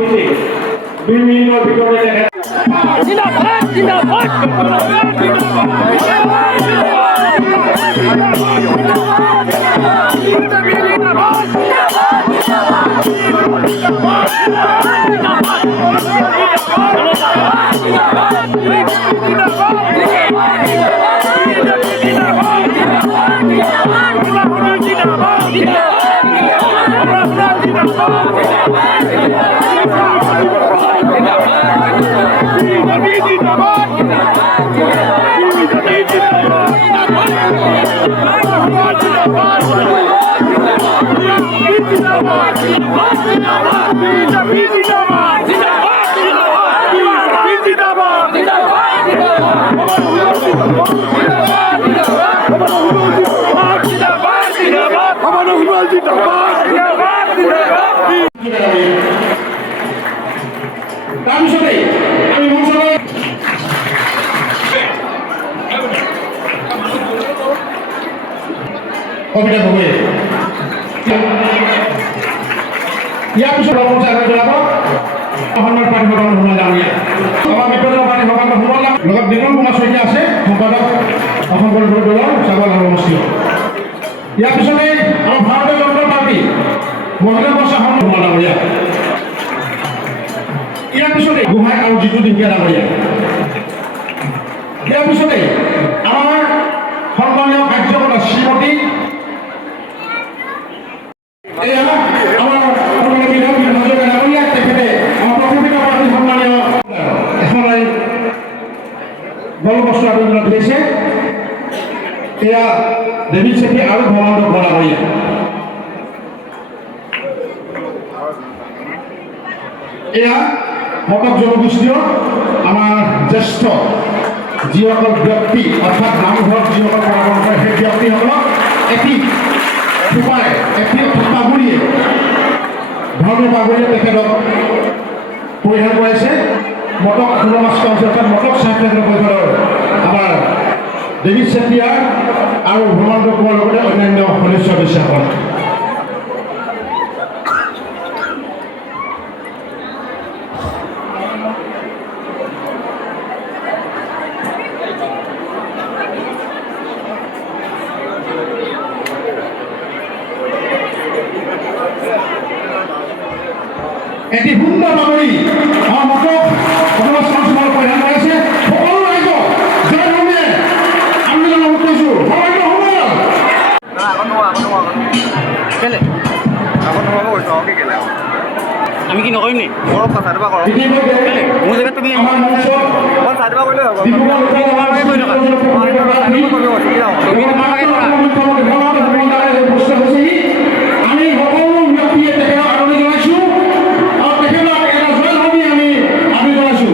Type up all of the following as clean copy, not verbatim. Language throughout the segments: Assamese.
হৈছে 2 মিনিটৰ ভিতৰতে দেখা জিন্দাবাদ জিন্দাবাদ তাৰপিছতে আমি মঞ্চলৈ কবিতা গগৈ ইয়াৰ পিছত পঞ্চায়ত জনাব সন্মান প্ৰাৰ্থী ভগৱান সোমাই ডাঙৰীয়া আমাৰ বিপদৰ প্ৰাৰ্থী ভগৱান সোমাই লগত বিক্ৰম কুমাৰ শইকীয়া আছে সম্পাদক অসম পৰিষদ দলৰ চাগল আৰু সমষ্টিৰ ইয়াৰ পিছতে আমাৰ ভাৰতীয় জনতা পাৰ্টি মহিলা মৰ্চা সোমাই ডাঙৰীয়া ইয়াৰ পিছতে গোহাঁই আৰু জিতু দিহিঙীয়া ডাঙৰীয়া ইয়াৰ পিছতে আমাৰ সন্মানীয় কাৰ্যকৰ্তা শ্ৰীমতী গল্পবস্তু আবেদন দিয়েছে এয়া দেৱী চেঠি আৰু ভ্ৰমণ ডাঙৰীয়া এয়া মটক জনগোষ্ঠীয় আমাৰ জ্যেষ্ঠ যিসকল ব্যক্তি অৰ্থাৎ নামঘৰত যিসকল পৰামৰ্শ কৰে সেই ব্যক্তিসকলক এটি থোপাৰে এটি পাগুৰিয়ে ধৰ্ম পাগুৰিয়ে তেখেতক পৰিধান কৰাইছে মটক সমাজ অৰ্থাৎ মটক সাহিত্য পৰিষদৰ আমাৰ দেৱী চেতিয়া আৰু ভ্ৰমণ কুমাৰ লগতে অন্যান্য সদস্য সদস্যসকল এটি সুন্দৰ বাগৰি আমাৰ মটক সমাজ সংস্থাৰ পৰিধান কৰাইছে সকলো ৰাইজক জয় ভূমিয়ে আন্দোলন উঠিছোঁ আমি কি নকৰিম নি মোৰ জেগাত তুমি আমি সকলো ব্যক্তিয়ে তেখেতক আদৰণি জনাইছোঁ আৰু তেখেতক এটা জয় ভূমি আমি আদৰণি জনাইছোঁ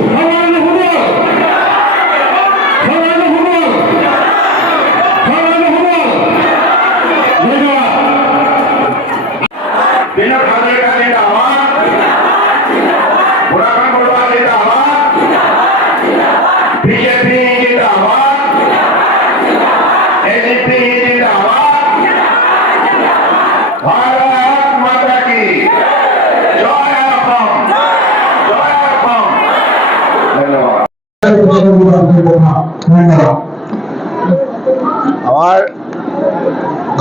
আমাৰ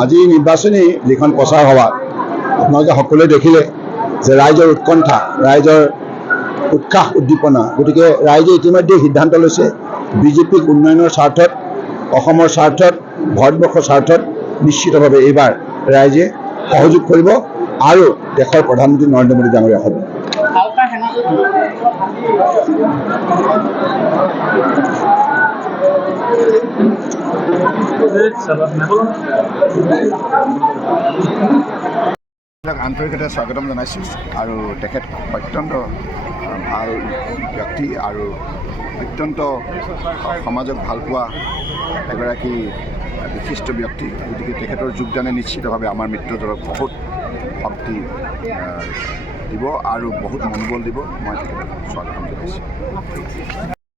আজি নিৰ্বাচনী যিখন প্ৰচাৰ সভা আপোনালোকে সকলোৱে দেখিলে যে ৰাইজৰ উৎকণ্ঠা ৰাইজৰ উৎসাহ উদ্দীপনা গতিকে ৰাইজে ইতিমধ্যে সিদ্ধান্ত লৈছে বিজেপিক উন্নয়নৰ স্বাৰ্থত অসমৰ স্বাৰ্থত ভাৰতবৰ্ষৰ স্বাৰ্থত নিশ্চিতভাৱে এইবাৰ ৰাইজে সহযোগ কৰিব আৰু দেশৰ প্ৰধানমন্ত্ৰী নৰেন্দ্ৰ মোদী ডাঙৰীয়া হ'ব আন্তৰিকতাৰে স্বাগতম জনাইছোঁ আৰু তেখেত অত্যন্ত ভাল ব্যক্তি আৰু অত্যন্ত সমাজক ভালপোৱা এগৰাকী বিশিষ্ট ব্যক্তি গতিকে তেখেতৰ যোগদানে নিশ্চিতভাৱে আমাৰ মিত্ৰজনক বহুত শক্তি দিব আৰু বহুত মনোবল দিব মই তেখেতক স্বাগতম জনাইছোঁ